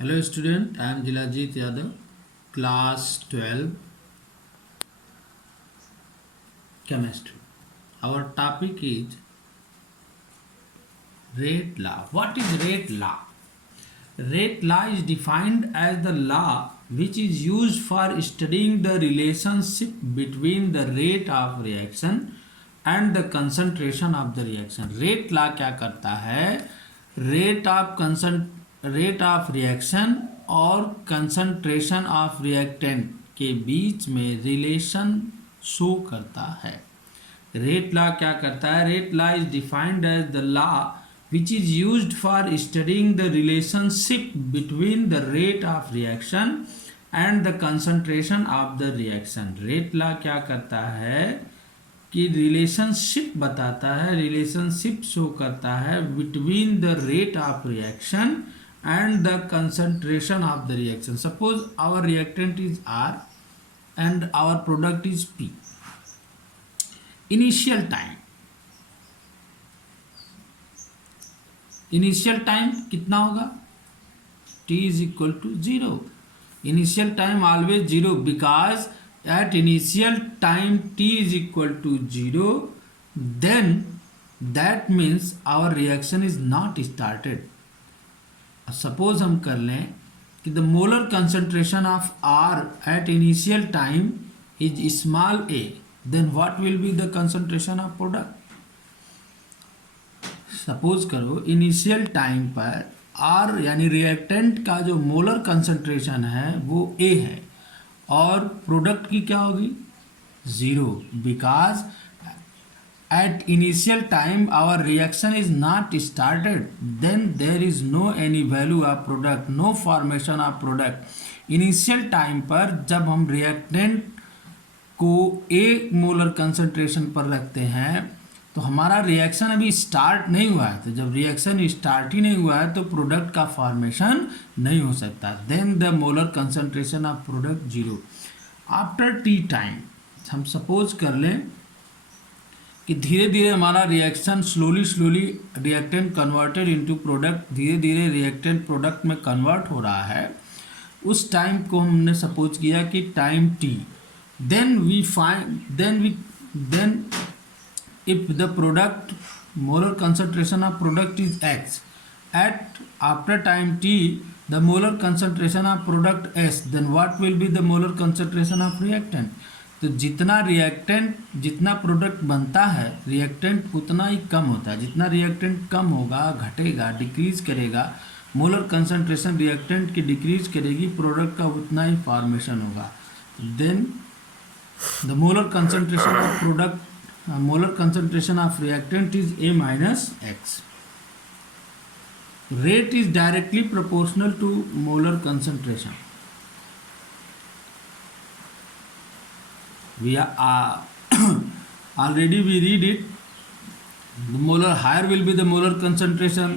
Hello student, I am Jilajit Yadav, class 12, chemistry. Our topic is rate law. What is rate law? Rate law is defined as the law which is used for studying the relationship between the rate of reaction and the concentration of the reaction. Rate law क्या करता है? Rate of reaction और concentration of reactant के बीच में relation show करता है. Rate law क्या करता है? Rate law is defined as the law which is used for studying the relationship between the rate of reaction and the concentration of the reaction. Rate law क्या करता है कि relationship बताता है, रिलेशनशिप शो करता है between the rate of reaction and the concentration of the reaction. Suppose our reactant is R and our product is P. Initial time कितना होगा? T is equal to 0. Initial time always 0 because at initial time T is equal to 0, then that means our reaction is not started. Suppose हम कर लें कि the molar concentration of R at initial time is small a, then what will be the concentration of product. Suppose करो initial time पर R यानी reactant का जो molar concentration है वो ए है और प्रोडक्ट की क्या होगी? 0, because at initial time our reaction is not started, then there is no any value of product, no formation of product. initial time पर जब हम reactant को एक मोलर कंसंट्रेशन पर रखते हैं तो हमारा रिएक्शन अभी स्टार्ट नहीं हुआ है. तो जब रिएक्शन स्टार्ट ही नहीं हुआ है तो प्रोडक्ट का फॉर्मेशन नहीं हो सकता. Then the molar concentration of product 0. After T time हम सपोज कर लें कि धीरे धीरे हमारा reaction slowly reactant converted into product, धीरे धीरे रिएक्टेंट प्रोडक्ट में कन्वर्ट हो रहा है. उस टाइम को हमने सपोज किया कि time T. Then if the product molar concentration of product is X at after time T the molar concentration of product S, then what will be the molar concentration of reactant. तो जितना product बनता है reactant उतना ही कम होता है. जितना reactant कम होगा, घटेगा, डिक्रीज करेगा, मोलर कंसंट्रेशन रिएक्टेंट की डिक्रीज करेगी, प्रोडक्ट का उतना ही फॉर्मेशन होगा. Then the molar concentration of reactant is a minus x. Rate is directly proportional to molar concentration. We are already we read it. The molar higher will be the molar concentration,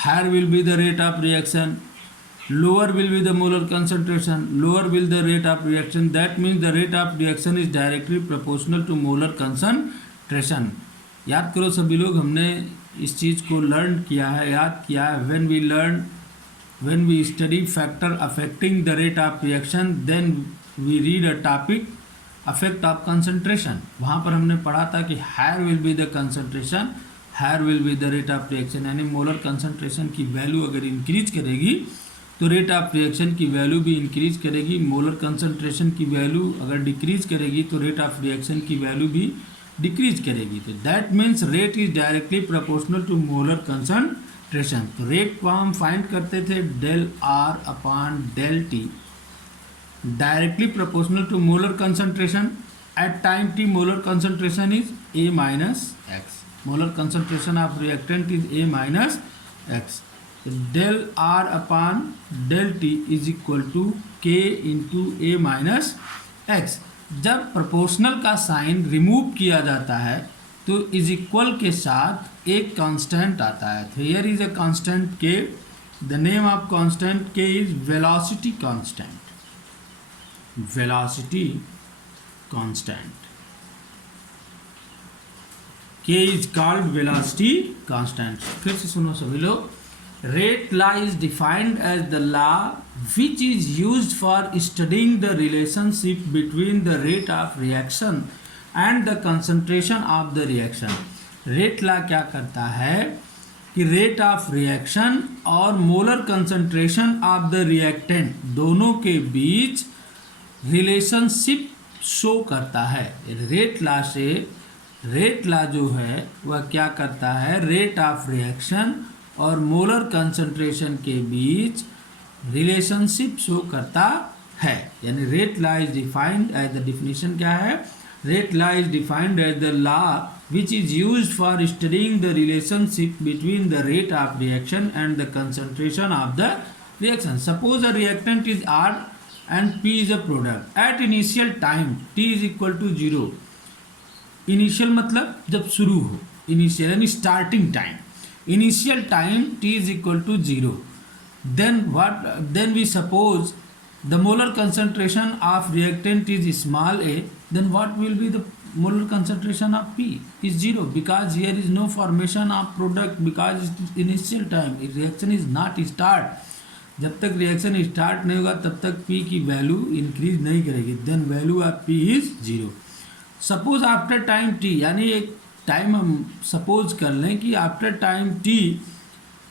higher will be the rate of reaction, lower will be the molar concentration, lower will the rate of reaction. That means the rate of reaction is directly proportional to molar concentration. याद करो सभी लोग, हमने इस चीज़ को learn किया है, याद किया है. when we study factor affecting the rate of reaction, then we read a topic effect of concentration. वहाँ पर हमने पढ़ा था कि higher will be the concentration, higher will be the rate of reaction. यानी मोलर कंसंट्रेशन की value अगर increase करेगी तो रेट ऑफ रिएक्शन की वैल्यू भी इंक्रीज करेगी. मोलर कंसंट्रेशन की वैल्यू अगर डिक्रीज करेगी तो रेट ऑफ रिएक्शन की वैल्यू भी डिक्रीज करेगी. तो that means rate is directly proportional to molar concentration. तो रेट को हम फाइंड करते थे del R upon del T, directly proportional to molar concentration. At time t molar concentration is A minus X. Molar concentration of reactant is A minus X. So del R upon del T is equal to K into A minus X. जब proportional का sign remove किया जाता है तो is equal के साथ एक constant आता है. तो here is a constant K. The name of constant K is velocity constant. velocity constant. K is called velocity constant. फिर से सुनो सभी लोग, Rate law is defined as the law which is used for studying the relationship between the rate of reaction and the concentration of the reaction. Rate law क्या करता है कि rate of reaction और molar concentration of the reactant दोनों के बीच relationship show करता है. रेट लॉ से, रेट लॉ जो है वह क्या करता है, रेट ऑफ रिएक्शन और मोलर कंसंट्रेशन के बीच रिलेशनशिप शो करता है. यानी rate law is defined as the, definition क्या है, rate law is defined as the law which is used for studying the relationship between the rate of reaction and the concentration of the reaction. Suppose a reactant is R and P is a product. At initial time T is equal to 0. Initial मतलब जब शुरू हो, initial यानी starting time. Initial time T is equal to 0. Then what? Then we suppose the molar concentration of reactant is small a. Then what will be the molar concentration of P? Is 0, because here is no formation of product, because it is initial time. Reaction is not start. जब तक reaction start नहीं होगा तब तक P की value increase नहीं करेगी. Then value of P is 0. Suppose after time T, यानी एक टाइम हम सपोज कर लें कि आफ्टर टाइम T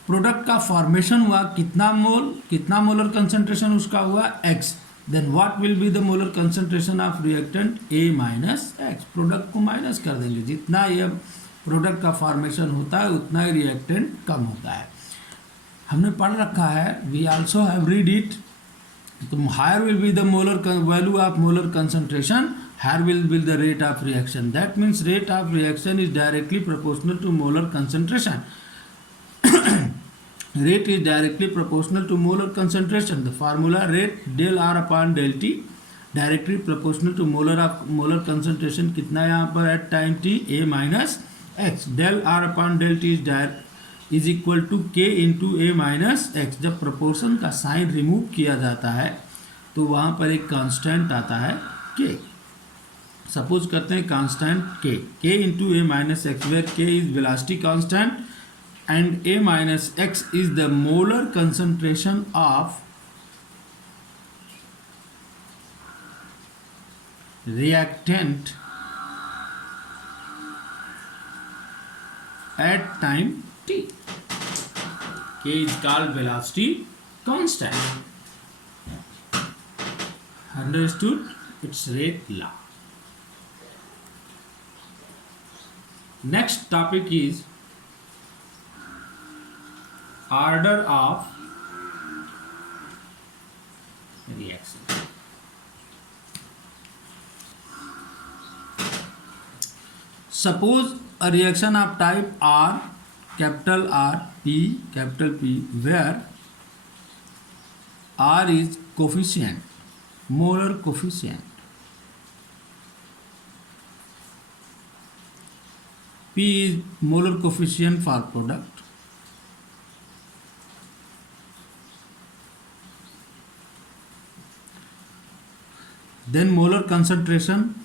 प्रोडक्ट का फॉर्मेशन हुआ, कितना मोल, कितना मोलर कंसंट्रेशन उसका हुआ, x. Then what will be the molar concentration of reactant, a minus x. Product को माइनस कर देंगे, जितना ये प्रोडक्ट का फॉर्मेशन होता है उतना ही रिएक्टेंट कम होता है. हमने पढ़ रखा है, we also have read it. तो higher will be the molar value of molar concentration, higher will be the rate of reaction. That means rate of reaction is directly proportional to molar concentration. Rate is directly proportional to molar concentration. The formula rate del R upon del T, directly proportional to molar concentration. कितना यहाँ पर at time T, A minus X. Del R upon del T is equal to K into A minus X. जब proportion का sign remove किया जाता है तो वहाँ पर एक कांस्टेंट आता है K. सपोज करते हैं constant K into A minus X, where K is velocity constant and A minus X is the molar concentration of reactant at time T. K is called velocity constant. Understood? It's rate law. Next topic is order of reaction. Suppose a reaction of type R, capital R, P, capital P, where R is coefficient, molar coefficient, P is molar coefficient for product, then molar concentration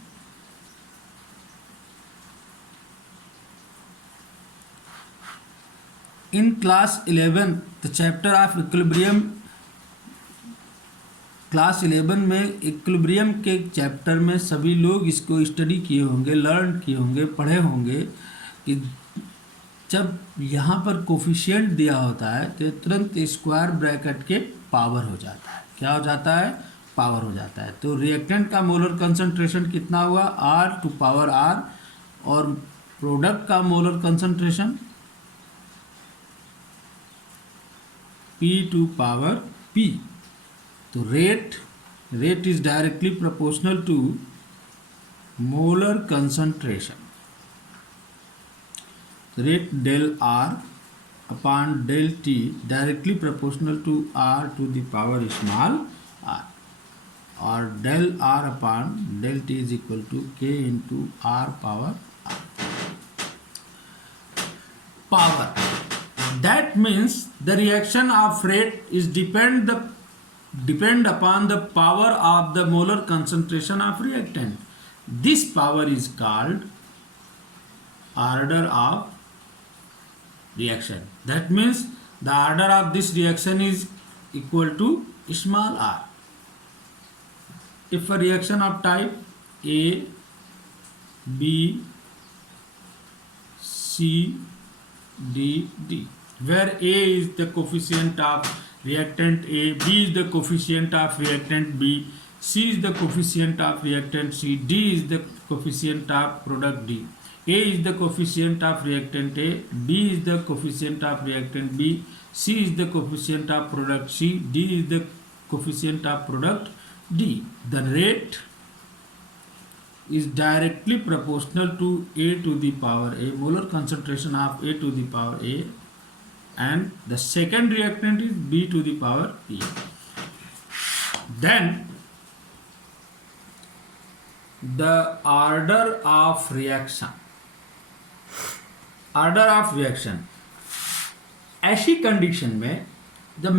in class 11 the chapter of equilibrium. Class 11 में equilibrium के chapter में सभी लोग इसको study किए होंगे, learn किए होंगे, पढ़े होंगे कि जब यहाँ पर कोफिशिएंट दिया होता है तो तुरंत स्क्वायर ब्रैकेट के पावर हो जाता है. क्या हो जाता है? पावर हो जाता है. तो रिएक्टेंट का मोलर कंसंट्रेशन कितना हुआ? R टू पावर R, और प्रोडक्ट का molar concentration P to power P. तो rate is directly proportional to molar concentration. Rate del R upon del T directly proportional to R to the power small r, और del R upon del T is equal to K into R power R. Power, that means the reaction of rate is depend upon the power of the molar concentration of reactant. This power is called order of reaction. That means The order of this reaction is equal to small r. If a reaction of type A, B, C, D, D, where A is the coefficient of reactant A, B is the coefficient of reactant B, C is the coefficient of reactant C, D is the coefficient of product D. A is the coefficient of reactant A, B is the coefficient of reactant B, C is the coefficient of product C, D is the coefficient of product D. The rate is directly proportional to A to the power A, molar concentration of A to the power A, and the second reactant is B to the power B. Then the order of reaction. Order of reaction, ऐसी condition में जब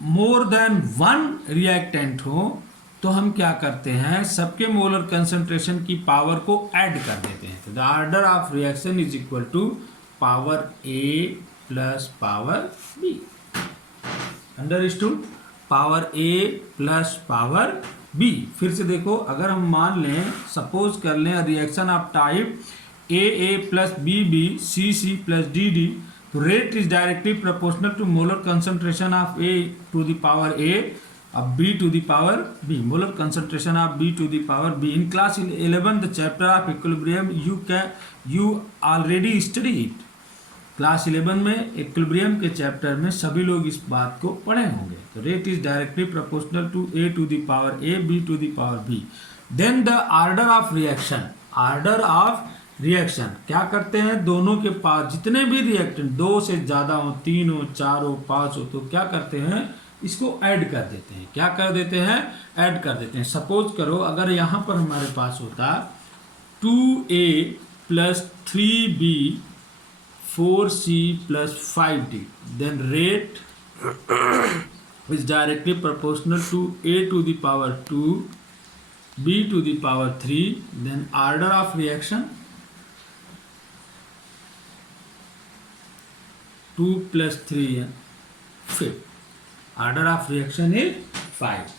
more than one reactant हो तो हम क्या करते हैं, सबके मोलर कंसंट्रेशन की पावर को ऐड कर देते हैं. तो the order of reaction is equal to power a plus power b. Understood? Power a plus power b. फिर से देखो, अगर हम मान लें, सपोज कर लें reaction of type A plus B C plus D, तो rate is directly proportional to molar concentration of A to the power a of B to the power B, molar concentration of B to the power B. In class 11 the chapter of equilibrium you already study it. Class 11 में equilibrium के chapter में सभी लोग इस बात को पढ़े होंगे. तो rate is directly proportional to A to the power A, B to the power B. Then the order of reaction. Order of reaction क्या करते हैं, दोनों के पास जितने भी रिएक्टेंट 2 से ज़्यादा हो, 3 हो, 4 हो, 5 हो, तो क्या करते हैं, इसको ऐड कर देते हैं. क्या कर देते हैं, ऐड कर देते हैं. सपोज करो अगर यहाँ पर हमारे पास होता 2A plus 3B 4C plus 5D, then rate is directly proportional to A to the power 2, B to the power 3, देन ऑर्डर ऑफ रिएक्शन 2 प्लस 3 है 5. Order of reaction is 5.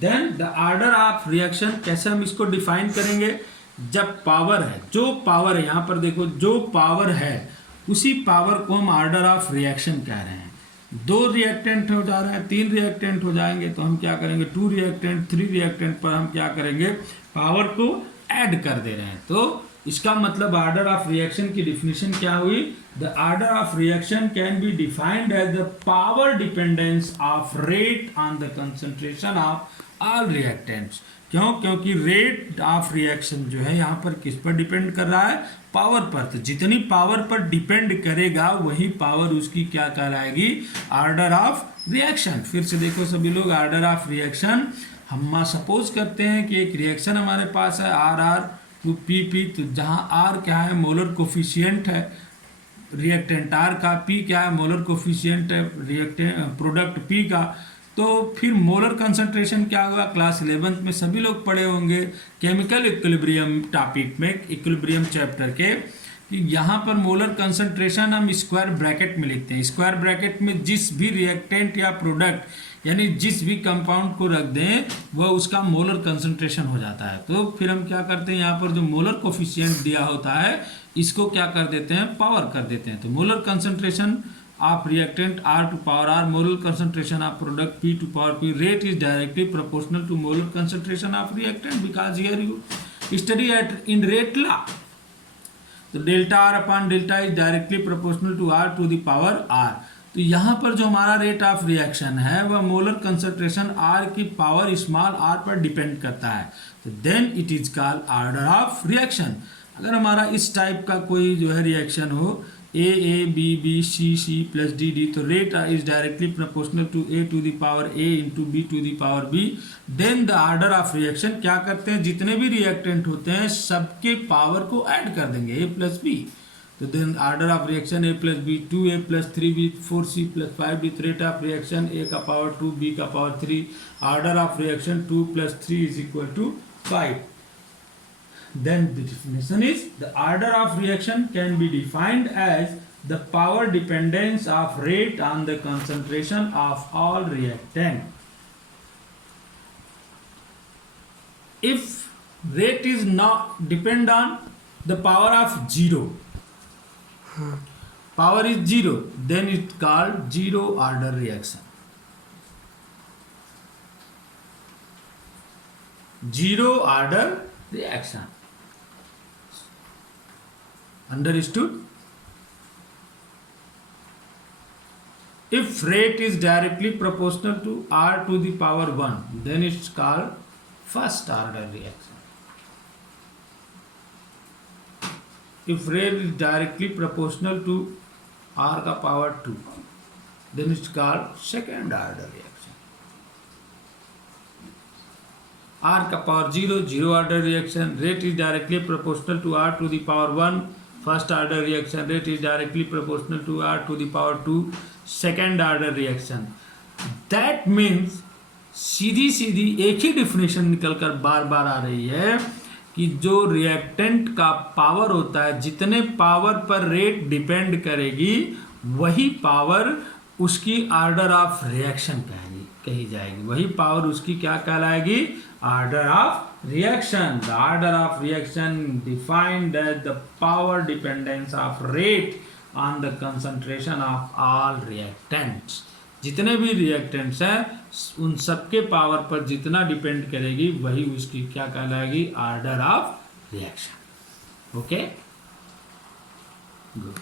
Then the order of reaction कैसे हम इसको define करेंगे, जब power है, जो power है, यहाँ पर देखो जो पावर है उसी पावर को हम ऑर्डर ऑफ रिएक्शन कह रहे हैं. 2 रिएक्टेंट हो जा रहा है, 3 रिएक्टेंट हो जाएंगे, तो हम क्या करेंगे, 2 रिएक्टेंट 3 रिएक्टेंट पर हम क्या करेंगे, पावर को ऐड कर दे रहे हैं. तो इसका मतलब ऑर्डर ऑफ रिएक्शन की डिफिनीशन क्या हुई, the order of reaction can be defined as the power dependence of rate on the concentration of all reactants. क्यों? क्योंकि रेट ऑफ रिएक्शन जो है यहाँ पर किस पर डिपेंड कर रहा है, पावर पर. तो जितनी पावर पर डिपेंड करेगा वही पावर उसकी क्या कहलाएगी, ऑर्डर ऑफ रिएक्शन. फिर से देखो सभी लोग, ऑर्डर ऑफ रिएक्शन हम सपोज करते हैं कि एक रिएक्शन हमारे पास है RR टू PP, तो जहाँ R क्या है, मोलर कोफिशिएंट है रिएक्टेंट R का, P क्या है, मोलर कोफिशिएंट है रिएक्टेंट प्रोडक्ट P का. तो फिर मोलर कंसंट्रेशन क्या होगा, क्लास 11 में सभी लोग पढ़े होंगे केमिकल इक्विलिब्रियम टॉपिक में, इक्विलिब्रियम चैप्टर के, कि यहाँ पर मोलर कंसंट्रेशन हम स्क्वायर ब्रैकेट में लिखते हैं. स्क्वायर ब्रैकेट में जिस भी रिएक्टेंट या प्रोडक्ट यानी जिस भी कंपाउंड को रख दें वह उसका मोलर कंसंट्रेशन हो जाता है. तो फिर हम क्या करते हैं, यहाँ पर जो मोलर कोफिशिएंट दिया होता है इसको क्या कर देते हैं, पावर कर देते हैं. तो molar concentration of reactant R to power R, molar concentration of product P to power P. Rate is directly proportional to molar concentration of reactant, because here you study in rate law. तो delta R upon delta is directly proportional to R to the power R. तो यहाँ पर जो हमारा rate of reaction है वह molar concentration R की power small r पर डिपेंड करता है. तो then it is called order of reaction. अगर हमारा इस टाइप का कोई जो है रिएक्शन हो, A C प्लस D, तो rate is directly proportional to A to the power A into B to the power B. Then the order of reaction क्या करते हैं, जितने भी रिएक्टेंट होते हैं सबके पावर को ऐड कर देंगे A प्लस B. तो then order of reaction A plus B 2A plus 3B 4C plus 5D. Rate of reaction A का पावर 2 B का power 3. Order of reaction 2 plus 3 is equal to 5. Then the definition is the order of reaction can be defined as the power dependence of rate on the concentration of all reactant. If rate is not depend on the power of 0, power is 0, then it's called zero order reaction. Zero order reaction. Understood? If rate is directly proportional to r to the power 1, then it's called first order reaction. If rate is directly proportional to r का power 2, then it's called second order reaction. r का power 0, zero order reaction. Rate is directly proportional to r to the power 1, first order reaction. Rate is directly proportional to r to the power 2, second order reaction. That means सीधी सीधी एक ही definition निकलकर बार बार आ रही है कि जो reactant का power होता है, जितने पावर पर रेट डिपेंड करेगी वही पावर उसकी ऑर्डर ऑफ रिएक्शन कही जाएगी, वही पावर उसकी क्या कहलाएगी, order of reaction. The order of reaction defined as the power dependence of rate on the concentration of all reactants. जितने भी रिएक्टेंट्स हैं उन सबके पावर पर जितना डिपेंड करेगी वही उसकी क्या कहलाएगी, order of reaction. Okay, good.